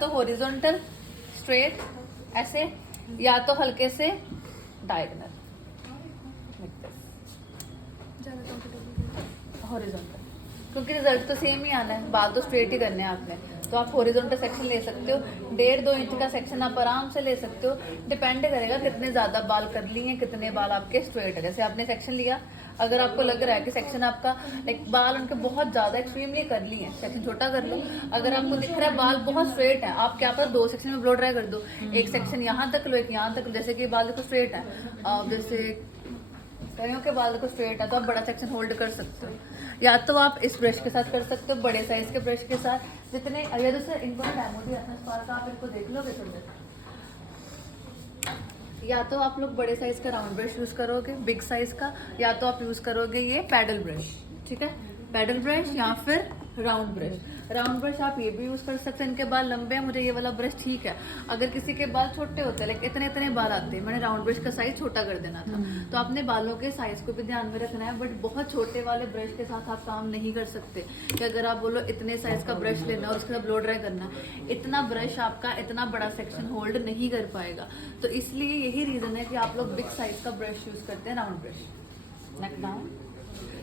तो horizontal straight ऐसे, या तो हल्के से डायगोनल हॉरिजॉन्टल, क्योंकि रिजल्ट तो सेम ही आना है, बाल तो स्ट्रेट ही करने हैं आपने। तो आप हॉरिजॉन्टल सेक्शन ले सकते हो, 1.5-2 इंच का सेक्शन आप आराम से ले सकते हो। डिपेंड करेगा कितने ज़्यादा बाल कर लिए, कितने बाल आपके स्ट्रेट है। जैसे आपने सेक्शन लिया, अगर आपको लग रहा है कि सेक्शन आपका लाइक बाल उनके बहुत ज़्यादा एक्सट्रीमली कर लिए हैं, सेक्शन छोटा कर लो। अगर आपको दिख रहा है बाल बहुत स्ट्रेट है, आप क्या पता 2 सेक्शन में ब्लो ड्राई कर दो, एक सेक्शन यहाँ तक लो, एक यहाँ तक। जैसे कि बाल देखो स्ट्रेट है, जैसे कईयों के बाल को स्ट्रेट है, तो आप बड़ा सेक्शन होल्ड कर सकते हो। या तो आप इस ब्रश के साथ कर सकते हो, बड़े साइज के ब्रश के साथ। जितने या तो इनको डेमो दिया था स्पार का, आप इनको देख लोगे थोड़े। या तो आप लोग बड़े साइज का राउंड ब्रश यूज करोगे, बिग साइज का, या तो आप यूज करोगे ये पैडल ब्रश, ठीक है, पैडल ब्रश या फिर राउंड ब्रश। राउंड ब्रश आप ये भी यूज कर सकते हैं। इनके बाल लंबे हैं, मुझे ये वाला ब्रश ठीक है। अगर किसी के बाल छोटे होते हैं, लाइक इतने इतने बाल आते हैं, मैंने राउंड ब्रश का साइज छोटा कर देना था। तो अपने बालों के साइज को भी ध्यान में रखना है। बट बहुत छोटे वाले ब्रश के साथ आप काम नहीं कर सकते कि अगर आप बोलो इतने साइज का ब्रश लेना और उसके साथ ब्लो ड्राई करना, इतना ब्रश आपका इतना बड़ा सेक्शन होल्ड नहीं कर पाएगा। तो इसलिए यही रीजन है कि आप लोग बिग साइज का ब्रश यूज करते हैं, राउंड ब्रश। नेक डाउन,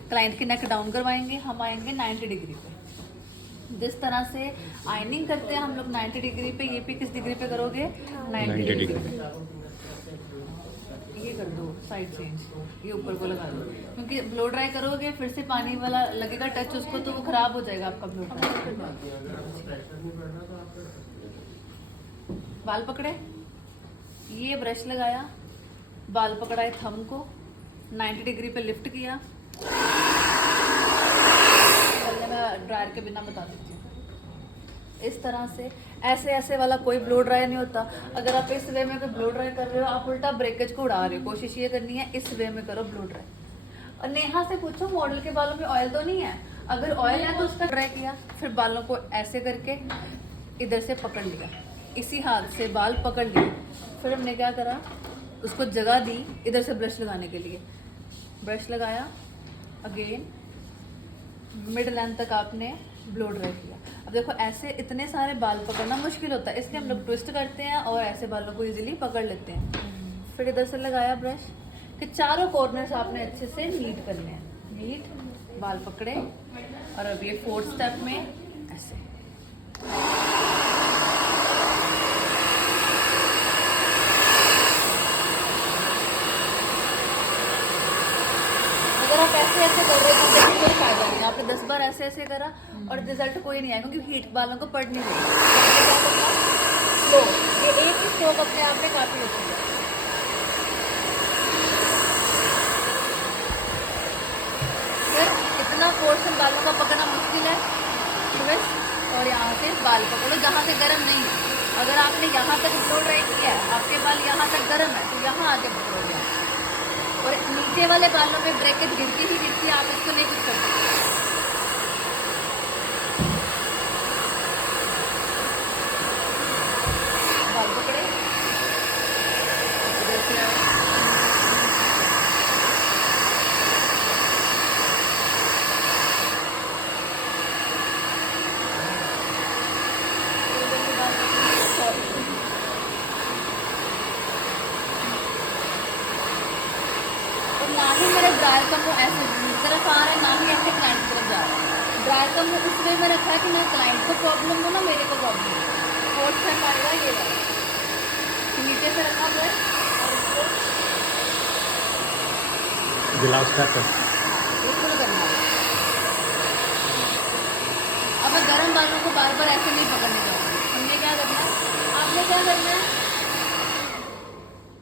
क्लाइंट की नेक डाउन करवाएंगे, हम आएंगे 90 डिग्री पे। जिस तरह से आयनिंग करते हैं हम लोग 90 डिग्री पे, ये भी किस डिग्री पे करोगे? 90 डिग्री पे। ये कर दो साइड चेंज, ये ऊपर को लगा दो, क्योंकि ब्लो ड्राई करोगे फिर से पानी वाला लगेगा टच उसको, तो वो खराब हो जाएगा आपका ब्लो ड्राई। बाल पकड़े, ये ब्रश लगाया, बाल पकड़ाए थंब को, 90 डिग्री पे लिफ्ट किया। मैं ड्रायर के बिना बता देती हूँ। इस तरह से ऐसे ऐसे वाला कोई ब्लो ड्राई नहीं होता। अगर आप इस वे में कोई ब्लो ड्राई कर रहे हो, आप उल्टा ब्रेकेज को उड़ा रहे हो। कोशिश ये करनी है इस वे में करो ब्लो ड्राई। और नेहा से पूछो मॉडल के बालों में ऑयल तो नहीं है, अगर ऑयल है तो उसका ड्राई किया, फिर बालों को ऐसे करके इधर से पकड़ लिया, इसी हाथ से बाल पकड़ लिए, फिर हमने क्या करा, उसको जगह दी इधर से ब्रश लगाने के लिए। ब्रश लगाया, अगेन मिड लेंथ तक आपने ब्लो ड्राई किया। अब देखो ऐसे इतने सारे बाल पकड़ना मुश्किल होता है, इसलिए हम लोग ट्विस्ट करते हैं और ऐसे बालों को इजीली पकड़ लेते हैं। फिर इधर से लगाया ब्रश कि चारों कॉर्नर्स आपने अच्छे से नीट करने हैं, नीट बाल पकड़े। और अब ये 4th स्टेप में ऐसे अगर आप ऐसे ऐसे कर रहे हो तो कोई फायदा नहीं। आपने 10 बार ऐसे ऐसे करा और रिजल्ट कोई नहीं आया, क्योंकि हीट बालों को पड़ नहीं रही। तो ये एक ही स्ट्रोक अपने आप में काफी होती है। फिर इतना पोर्शन बालों का पकड़ना मुश्किल है, ट्विस्ट और यहाँ से बाल पकड़ो जहाँ से गर्म नहीं है। अगर आपने यहाँ तक ब्लो ड्राई किया है, आपके बाल यहाँ तक गर्म है, तो यहाँ आके पकड़ोगे। और नीचे वाले बालों में ब्रैकेट गिरती ही गिरती है, आप इसको नहीं कुछ कर सकते। बाल पकड़े, ना ही मेरे ड्रायर का मुँह ऐसे तरफ आ रहा है, ना ही ऐसे क्लाइंट की तरफ जा रहा है। ड्रायर का मुँह उस वे में रखा है कि ना क्लाइंट को प्रॉब्लम हो ना मेरे को प्रॉब्लम हो। फोर्थ स्टेप आएगा ये वाला, नीचे से रखा हुआ है और इसको गिलास का कर इसको करना है। अब मैं गर्म बालों को बार बार ऐसे नहीं पकड़ने जाऊँगी। हमने क्या करना है, आपने क्या करना है,